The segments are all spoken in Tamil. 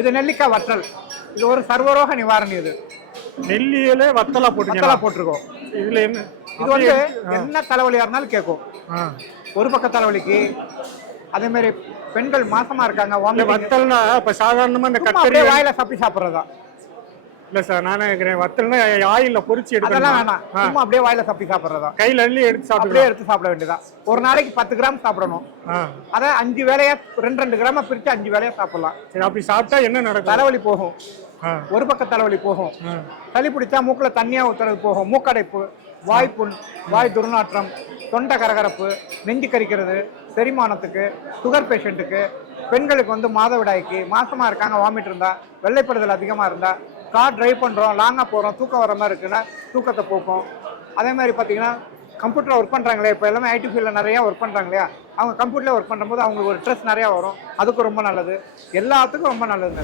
இது நெல்லிக்காய் வற்றல். இது ஒரு சர்வரோக நிவாரணி இது. நெல்லியில வத்தலா போட்டுக்கலாம் வத்தலா போட்டிருக்கோம். இதுல என்ன? இது வந்து என்ன தலைவலியா இருந்தாலும் கேட்கும். ஒரு பக்க தலைவலிக்கு. அதே மாதிரி பெண்கள் மாசமா இருக்காங்க. வத்தல்னா இப்ப சாதாரணமா இந்த கத்தரி வாயில சப்பி சாப்பிடுறதா இல்ல சார் நானே கேக்குறேன். வத்தல்னா ஆயில்ல பொரிச்சு அதெல்லாம் எடுக்கணும் வேணாம் சும்மா அப்படியே வாயில சப்பி சாப்பிடுறதா? கையில அள்ளி எடுத்து அப்படியே எடுத்து சாப்பிட வேண்டியதா ஒரு நாளைக்கு பத்து கிராம் சாப்பிடணும். ஆ. அதை அஞ்சு வேலையா ரெண்டு ரெண்டு கிராம பிரிச்சு அஞ்சு வேலையா சாப்பிடலாம். சரி அப்படி சாப்பிட்டா என்ன நடக்கும்? தலைவலி போகும். ஆ. ஒரு பக்க தலைவலி போகும். ஆ. சளி பிடிச்சா மூக்குல தண்ணியா ஊத்துறது போகும். மூக்கடைப்பு வாய்ப்புண் வாய் துர்நாற்றம் தொண்டை கரகரப்பு நெஞ்சு கரிக்கிறது செரிமானத்துக்கு சுகர் பேஷண்ட்டுக்கு பெண்களுக்கு வந்து மாதவிடாய்க்கு மாசமா இருக்காங்க வாமிட் இருந்தா வெள்ளைப்படுதல் அதிகமா இருந்தா கார் டிரைவ் பண்ணுறோம் லாங்காக போகிறோம் தூக்கம் வர மாதிரி இருக்குன்னா தூக்கத்தை போக்கும். அதே மாதிரி பார்த்தீங்கன்னா கம்ப்யூட்டரில் ஒர்க் பண்ணுறாங்களே இப்போ எல்லாமே ஐடி ஃபீல்டில் நிறையா ஒர்க் பண்ணுறாங்க இல்லையா அவங்க கம்ப்யூட்டரில் ஒர்க் பண்ணும்போது அவங்களுக்கு ஒரு ஸ்ட்ரெஸ் நிறையா வரும். அதுக்கு ரொம்ப நல்லது. எல்லாத்துக்கும் ரொம்ப நல்லது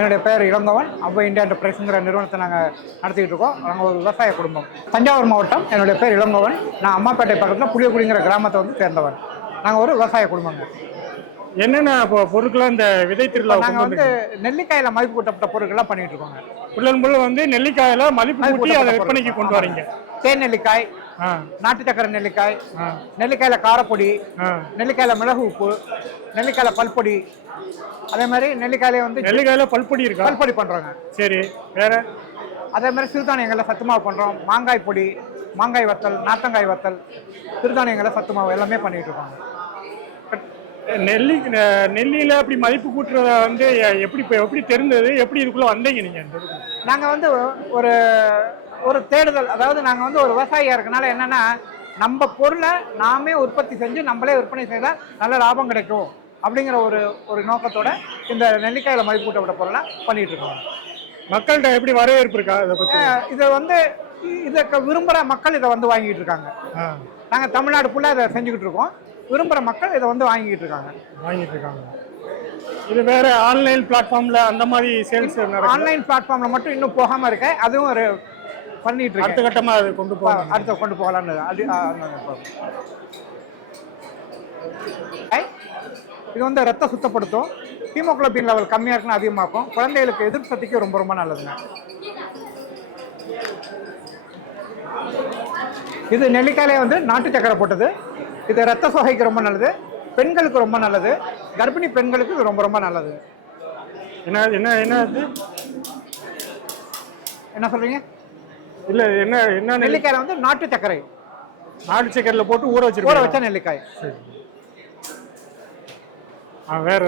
என்னுடைய பெயர் இளங்கவன் அவ்வளோ இந்தியா என்டர்பிரைஸுங்கிற நிறுவனத்தை நாங்கள் நடத்திக்கிட்டு இருக்கோம். நாங்கள் ஒரு விவசாய குடும்பம். தஞ்சாவூர் மாவட்டம். என்னுடைய பேர் இளங்கவன். நான் அம்மாப்பேட்டை பக்கத்தில் புளியக்குடிங்கிற கிராமத்தை வந்து சேர்ந்தவன். நாங்கள் ஒரு விவசாய குடும்பங்க. என்னென்ன பொ- பொருட்கள்லாம் இந்த விதை திருவிழா நாங்கள் வந்து நெல்லிக்காயில் மதிப்பு கூட்டப்பட்ட பொருட்கள்லாம் பண்ணிட்டு இருக்கோங்க. புள்ளன் புள்ள வந்து நெல்லிக்காயில மதிப்பு கூட்டி அதை விற்பனைக்கு கொண்டு. வரீங்க. தேன் நெல்லிக்காய் நாட்டு சக்கரை நெல்லிக்காய் நெல்லிக்காயில் காரப்பொடி நெல்லிக்காயில் மிளகு உப்பு நெல்லிக்காயில் பல்பொடி. அதே மாதிரி நெல்லிக்காயிலே வந்து நெல்லிக்காயில பல்பொடி இருக்கா? பல்பொடி பண்ணுறோங்க சரி. வேற? அதே மாதிரி சிறுதானியங்களில் சத்து மாவு பண்ணுறோம் மாங்காய் பொடி மாங்காய் வத்தல் நாத்தங்காய் வத்தல் சிறுதானியங்களில் சத்து மாவு எல்லாமே பண்ணிட்டு இருக்கோங்க. நெல்லி நெல்லியில அப்படி மதிப்பு கூட்டுறத வந்து எப்படி எப்படி தெரிந்தது? எப்படி இதுக்குள்ள வந்தீங்க நீங்க இந்த இதுக்கு? நாங்கள் வந்து ஒரு ஒரு தேடுதல். அதாவது நாங்கள் வந்து ஒரு விவசாயியாக இருக்கனால என்னென்னா நம்ம பொருளை நாமே உற்பத்தி செஞ்சு நம்மளே விற்பனை செய்தால் நல்ல லாபம் கிடைக்கும் அப்படிங்கிற ஒரு ஒரு நோக்கத்தோட இந்த நெல்லிக்காயில் மதிப்பு கூட்டப்பட்ட பொருளை பண்ணிட்டு இருக்கோம். மக்கள்கிட்ட எப்படி வரவேற்பு இருக்கா இதை அஹ் இதை வந்து இதை விரும்புகிற மக்கள் இதை வந்து வாங்கிட்டு இருக்காங்க. நாங்கள் தமிழ்நாடு ஃபுல்லாக இதை செஞ்சுக்கிட்டு இருக்கோம். விரும்புகிற மக்கள் இதை வந்து வாங்கிக்கிட்டு இருக்காங்க. வாங்கிட்டு இருக்காங்க. இது வேற ஆன்லைன் பிளாட்ஃபார்ம்ல அந்த மாதிரி சேல்ஸ் ஆன்லைன் பிளாட்ஃபார்மில் மட்டும் இன்னும் போகாமல் இருக்கேன். அதுவும் ஒரு பண்ணிட்டு அடுத்த இருக்கேன் கட்டமா அது கொண்டு போகணும் அடுத்த கொண்டு போகலான்னு அது இது வந்து ரத்த சுத்தப்படுத்தும். ஹீமோகுளோபின் லெவல் கம்மியாக இருக்குன்னு அதிகமாக்கும். குழந்தைகளுக்கு எதிர்ப்பு சக்திக்கு ரொம்ப ரொம்ப நல்லதுங்க. இது நெல்லிக்காயிலே வந்து நாட்டு சக்கரை போட்டது. இது ரத்த சோகைக்கு ரொம்ப நல்லது. பெண்களுக்கு ரொம்ப நல்லது. கர்ப்பிணி பெண்களுக்கு இது ரொம்ப ரொம்ப நல்லது. என்ன என்ன என்ன என்ன சொல்றீங்க? இல்ல என்ன என்ன நெல்லி நெல்லிக்காயில வந்து நாட்டு சர்க்கரை. நாட்டு சக்கரையில போட்டு ஊற ஊற வச்சிருக்கோம் வச்ச நெல்லிக்காய். ஆ வேற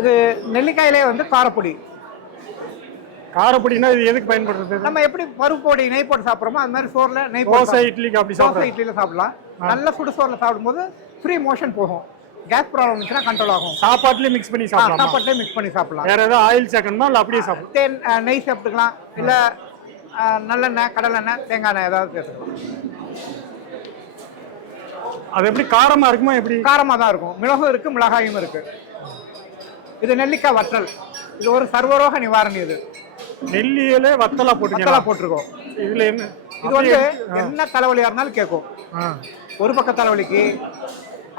இது நெல்லிக்காயிலே வந்து காரப்பொடி. காரப்பொடினா இது எதுக்கு பயன்படுறது நம்ம எப்படி பருப்பு பொடி நெய் போட்டு சாப்பிட்றோமோ அது மாதிரி சோறுல நெய் போட்டு தோசை இட்லிக்கு அப்படி. தோசை இட்லியில சாப்பிடலாம். நல்ல சுடு சோறுல சாப்பிடும்போது ஃப்ரீ மோஷன் போகும். கேஸ் ப்ராப்ளம் இருந்துச்சுன்னா கண்ட்ரோல் ஆகும். சாப்பாட்டுலயும் மிக்ஸ் பண்ணி சாப்பிடலாம்? சாப்பாட்டிலே மிக்ஸ் பண்ணி சாப்பிடலாம். வேற ஏதாவது ஆயில் சேர்க்கணுமா? இல்ல அப்படியே சாப்பிடலாம்? நெய் சாப்பிட்டுக்கலாம் இல்ல நல்லெண்ணெய் கடலெண்ணெய் தேங்காய் எண்ணெய் ஏதாவது சேர்த்துக்கலாம். அது எப்படி காரமா இருக்குமா எப்படி? காரமாக தான் இருக்கும். மிளகும் இருக்கு மிளகாயும் இருக்கு. இது நெல்லிக்காய் வற்றல். இது ஒரு சர்வரோக நிவாரணி இது. நெல்லியில வத்தலா போட்டுக்கலாம். மத்தலா போட்டிருக்கோம். இதுல என்ன? இது வந்து என்ன தலைவலியா இருந்தாலும் கேட்கும். ஒரு பக்க தலைவலிக்கு.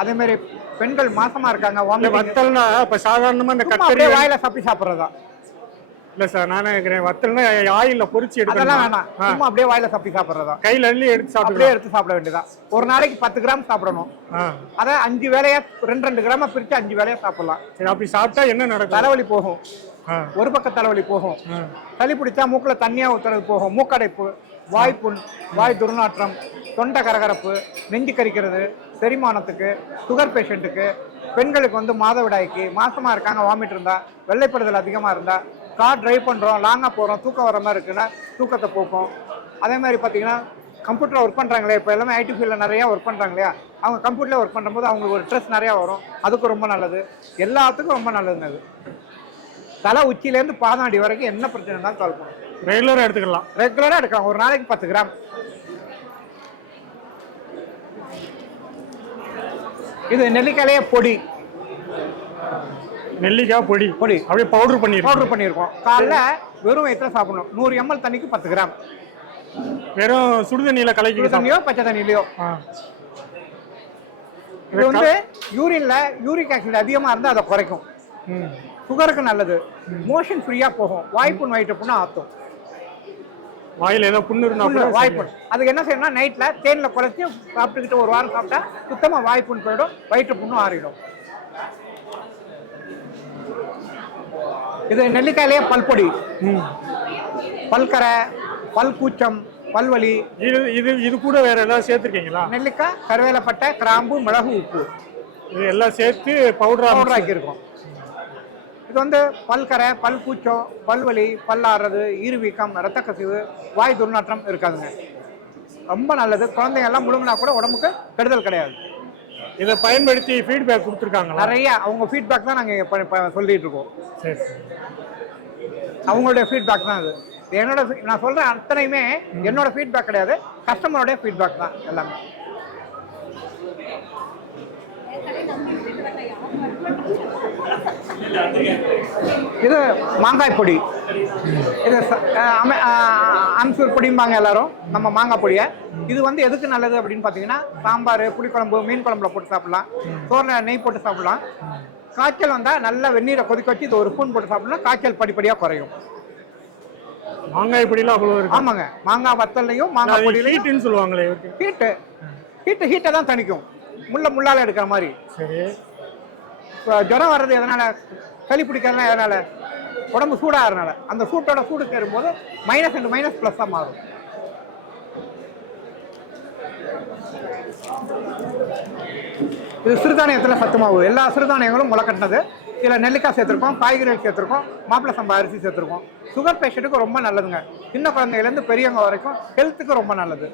அதே மாதிரி பெண்கள் மாசமா இருக்காங்க. வத்தல்னா இப்ப சாதாரணமா இந்த கத்தரி வாயில சப்பி சாப்பிடுறதா இல்ல சார். நானே கேக்குறேன். வத்தல்னா ஆயில்ல பொரிச்சு அதெல்லாம் எடுக்கணும் வேணாம் சும்மா அப்படியே வாயில சப்பி சாப்பிடுறதா? கையில அள்ளி எடுத்து அப்படியே எடுத்து சாப்பிட வேண்டியதா? ஒரு நாளைக்கு பத்து கிராம் சாப்பிடணும். ஆ. அதை அஞ்சு வேலையா ரெண்டு ரெண்டு கிராம பிரிச்சு அஞ்சு வேலையா சாப்பிடலாம். சரி அப்படி சாப்பிட்டா என்ன நடக்கும்? தலைவலி போகும். ஆ. ஒரு பக்க தலைவலி போகும். ஆ. சளி பிடிச்சா மூக்குல தண்ணியா ஊத்துறது போகும். மூக்கடைப்பு வாய்ப்புண் வாய் துர்நாற்றம் தொண்டை கரகரப்பு நெஞ்சு கரிக்கிறது செரிமானத்துக்கு சுகர் பேஷண்ட்டுக்கு பெண்களுக்கு வந்து மாதவிடாய்க்கு மாசமா இருக்காங்க வாமிட் இருந்தா வெள்ளைப்படுதல் அதிகமா இருந்தா கார் டிரைவ் பண்றோம் லாங்கா போறோம் தூக்கம் வர மாதிரி இருக்குன்னா தூக்கத்தை போக்கும். அதே மாதிரி பார்த்தீங்கன்னா கம்ப்யூட்டர் ஒர்க் பண்ணுறாங்களே இப்போ எல்லாமே ஐடி ஃபீல்டில் நிறையா ஒர்க் பண்ணுறாங்க இல்லையா அவங்க கம்ப்யூட்டரில் ஒர்க் பண்ணும்போது அவங்களுக்கு ஒரு ஸ்ட்ரெஸ் நிறையா வரும். அதுக்கு ரொம்ப நல்லது. எல்லாத்துக்கும் ரொம்ப நல்லதுங்க அது. தலை உச்சியிலேருந்து பாதாண்டி வரைக்கும் என்ன பிரச்சனை இருந்தாலும் சால்வ் பண்ணும் ரெகுலரா எடுத்துக்கலாம். ரெகுலராக எடுக்கலாம். ஒரு நாளைக்கு பத்து கிராம். இது நெல்லிக்காயிலேயே பொடி. நெல்லிக்காய் பொடி. பொடி. அப்படியே பவுடர் பண்ணிருக்கோம். பவுடர் பண்ணியிருக்கோம் காலைல வெறும் வயிற்றுல சாப்பிடணும். நூறு எம்எல் தண்ணிக்கு பத்து கிராம். வெறும் சுடுதண்ணியில கலக்கி தண்ணியோ பச்சை தண்ணியிலையோ. இது வந்து யூரின்ல யூரிக் ஆசிட் அதிகமாக இருந்தால் அதை குறைக்கும். சுகருக்கு நல்லது. மோஷன் ஃப்ரீயாக போகும். வாய்ப்புண் வயிற்று புண்ணு ஆற்றும் வாயில ஏதோ புண்ணு இருந்தா கூட சரி. வாய்ப்புண் அதுக்கு என்ன செய்யணும்னா நைட்டில் தேனில் குறைச்சி சாப்பிட்டுக்கிட்டு ஒரு வாரம் சாப்பிட்டா சுத்தமாக வாய்ப்புண் போயிடும் வயிற்று புண்ணும் ஆறிடும். இது நெல்லிக்காயிலேயே பல்பொடி. பல்கரை பல் கூச்சம் பல்வலி. இது இது இது கூட வேற ஏதாவது சேர்த்துருக்கீங்களா? நெல்லிக்காய் கருவேலப்பட்டை கிராம்பு மிளகு உப்பு. இது எல்லாம் சேர்த்து பவுடரா பவுடர் ஆக்கியிருக்கோம். இது வந்து பல்கரை பல் கூச்சம் பல்வலி பல்லாடுறது ஈறுவீக்கம் ரத்த கசிவு வாய் துர்நாற்றம் இருக்காதுங்க. ரொம்ப நல்லது. குழந்தைங்க எல்லாம் முழுங்கினா கூட உடம்புக்கு கெடுதல் கிடையாது. இதை பயன்படுத்தி ஃபீட்பேக் கொடுத்துருக்காங்களா? நிறைய அவங்க ஃபீட்பேக் தான் நாங்கள் சொல்லிட்டு இருக்கோம். சரி. அவங்களுடைய ஃபீட்பேக் தான் அது. என்னோட நான் சொல்றேன் அத்தனையுமே என்னோட ஃபீட்பேக் கிடையாது கஸ்டமரோடைய ஃபீட்பேக் தான் எல்லாமே. இது மாங்காய் பொடி. இது அம்சூர் பொடிம்பாங்க எல்லாரும். நம்ம மாங்காய் பொடியை. இது வந்து எதுக்கு நல்லது அப்படின்னு பார்த்தீங்கன்னா சாம்பார் புளிக்குழம்பு மீன் குழம்புல போட்டு சாப்பிடலாம். சோறில் நெய் போட்டு சாப்பிடலாம். காய்ச்சல் வந்தால் நல்லா வெந்நீரை கொதிக்க வச்சு இது ஒரு ஸ்பூன் போட்டு சாப்பிடலாம் காய்ச்சல் படிப்படியாக குறையும். மாங்காய் பொடியெல்லாம் அவ்வளோ இருக்கு. ஆமாங்க. மாங்காய் வத்தல்லையும் மாங்காய் பொடியிலையும் ஹீட்டுன்னு சொல்லுவாங்களே ஹீட்டு. ஹீட்டு ஹீட்டை தான் தணிக்கும். முள்ள முள்ளால எடுக்கிற மாதிரி. சரி. இப்போ ஜுரம் வர்றது எதனால்? சளி பிடிக்கிறதுனா எதனால்? உடம்பு சூடாகிறனால அந்த சூட்டோட சூடு சேரும்போது மைனஸ் அண்ட் மைனஸ் ப்ளஸ்ஸாக மாறும். இது சிறுதானியத்தில் சத்து மாவு எல்லா சிறுதானியங்களும் முளைக்கட்டினது. இதில் நெல்லிக்காய் சேர்த்துருக்கோம் காய்கறிகள் சேர்த்துருக்கோம் மாப்பிளை சம்பா அரிசி சேர்த்துருக்கோம். சுகர் பேஷண்ட்டுக்கு ரொம்ப நல்லதுங்க. சின்ன குழந்தையிலேருந்து பெரியவங்க வரைக்கும் ஹெல்த்துக்கு ரொம்ப நல்லது.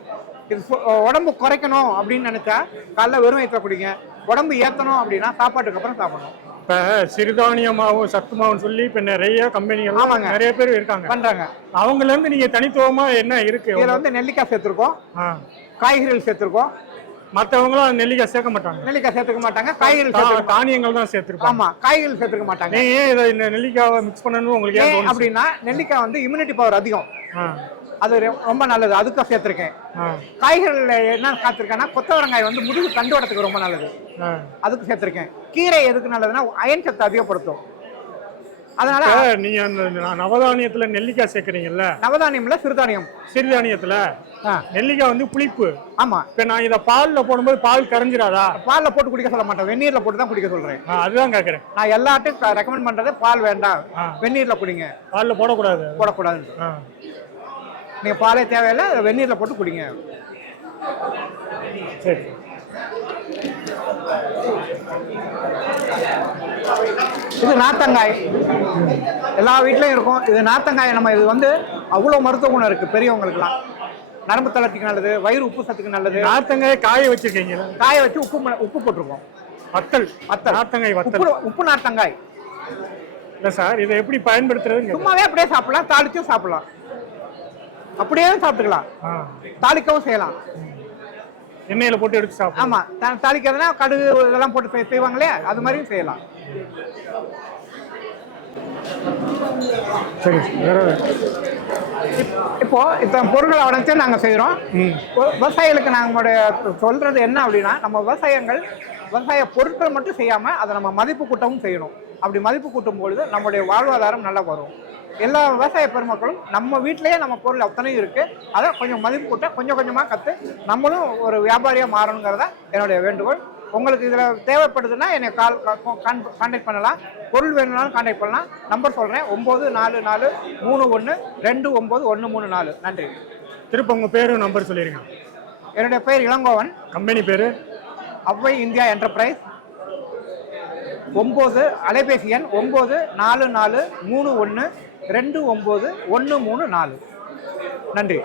இது உடம்பு குறைக்கணும் அப்படின்னு நினச்சா காலைல வெறும் வயிற்றுல குடிங்க. உடம்பு ஏற்றணும் அப்படின்னா சாப்பாட்டுக்கு அப்புறம் சாப்பிடணும். இப்ப சிறுதானிய மாவும் சத்து மாவுன்னு சொல்லி இப்ப நிறைய கம்பெனிகள் ஆமாங்க. நிறைய பேர் இருக்காங்க. பண்ணுறாங்க அவங்கள இருந்து நீங்க தனித்துவமா என்ன இருக்கு? இதில் வந்து நெல்லிக்காய் சேர்த்துருக்கோம். காய்கறிகள் சேர்த்துருக்கோம். மத்தவங்களும் நெல்லிக்காய் சேர்க்க மாட்டாங்க. நெல்லிக்காய் சேர்த்துக்க மாட்டாங்க சேர்த்துக்க தானியங்கள் தான் சேர்த்திருப்பாங்க. ஆமா காய்கறிகள் சேர்த்துக்க மாட்டாங்க. ஏன் இதை இந்த நெல்லிக்காவை மிக்ஸ் பண்ணணும் உங்களுக்கு ஏன்? அப்படின்னா நெல்லிக்காய் வந்து இம்யூனிட்டி பவர் அதிகம். அது ரொம்ப நல்லது. அதுக்கும் சேர்த்துருக்கேன். காய்கறிகள் என்ன காத்திருக்கேன்னா கொத்தவரங்காய் வந்து முதுகு தண்டுவடத்துக்கு ரொம்ப நல்லது. அதுக்கு சேர்த்துருக்கேன். கீரை எதுக்கு நல்லதுன்னா அயன் சத்து அதிகப்படுத்தும். அதனால நீங்க நவதானியத்துல நெல்லிக்காய் சேர்க்கறீங்கல்ல? நவதானியம்ல சிறுதானியம். சிறுதானியத்துல? நெல்லிக்காய் வந்து புளிப்பு. ஆமா. இப்ப நான் இத பால்ல போடும்போது பால் கரைஞ்சிராதா? பால்ல போட்டு குடிக்க சொல்ல மாட்டேன். வெந்நீர்ல போட்டு தான் குடிக்க சொல்றேன். அதுதான் கேக்குறேன். நான் எல்லாத்தையும் ரெக்கமெண்ட் பண்றது பால் வேண்டாம். வெந்நீர்ல குடிங்க. பால்ல போடக்கூடாது. போடக்கூடாது. நீங்க பாலே தேவையில்லை வெந்நீர்ல போட்டு குடிங்க. சரி. இது நாத்தங்காய். எல்லா வீட்லயும் இருக்கும். இது நாத்தங்காய் நம்ம இது வந்து அவ்வளோ மருத்துவ குணம் இருக்கு பெரியவங்களுக்குலாம் நரம்பு தளர்ச்சிக்கு நல்லது வயிறு உப்பு சத்துக்கு நல்லது. நாத்தங்காய் காய வச்சிருக்கீங்க. காய வச்சு உப்பு உப்பு போட்டிருக்கோம். வத்தல் வத்தல். நாத்தங்காய் வத்தல். உப்பு நாத்தங்காய். இல்ல சார் இதை எப்படி பயன்படுத்துறதுங்க சும்மாவே அப்படியே சாப்பிடலாம் தாளிச்சும் சாப்பிடலாம். அப்படியே சாப்பிட்டுக்கலாம். தாளிக்கவும் செய்யலாம். எண்ணெயில போட்டு எடுத்து சாப்பிடும் ஆமா தா- தாளிக்கிறதுனா கடுகு இதெல்லாம் போட்டு செய்- செய்வாங்களே அது மாதிரியும் செய்யலாம். சரி வேற இப்போ இத்தனை பொருட்களை உடச்சு நாங்கள் செய்கிறோம் விவசாயிகளுக்கு நாங்களுடைய சொல்றது என்ன அப்படின்னா நம்ம விவசாயங்கள் விவசாய பொருட்கள் மட்டும் செய்யாமல் அதை நம்ம மதிப்பு கூட்டவும் செய்யணும். அப்படி மதிப்பு கூட்டும் பொழுது நம்முடைய வாழ்வாதாரம் நல்லா வரும். எல்லா விவசாய பெருமக்களும் நம்ம வீட்டிலேயே நம்ம பொருள் அத்தனையும் இருக்குது அதை கொஞ்சம் மதிப்பு கூட்ட கொஞ்சம் கொஞ்சமாக கற்று நம்மளும் ஒரு வியாபாரியாக மாறணுங்கிறதா என்னுடைய வேண்டுகோள். உங்களுக்கு இதில் தேவைப்படுதுன்னா என்னை கால் கான்டாக்ட் பண்ணலாம். பொருள் வேணும்னாலும் கான்டாக்ட் பண்ணலாம். நம்பர் சொல்கிறேன் ஒம்பது நாலு நாலு மூணு ஒன்று ரெண்டு ஒம்பது ஒன்று மூணு நாலு. நன்றி. திரும்ப உங்கள் பேரும் நம்பர் சொல்லிடுங்க என்னுடைய பெயர் இளங்கோவன். கம்பெனி பேர்? அவ்வை இந்தியா என்டர்பிரைஸ் ஒம்பது அலைபேசி எண் ஒம்பது நாலு நாலு மூணு ஒன்று ரெண்டு ஒம்பது ஒன்று மூணு நாலு. நன்றி.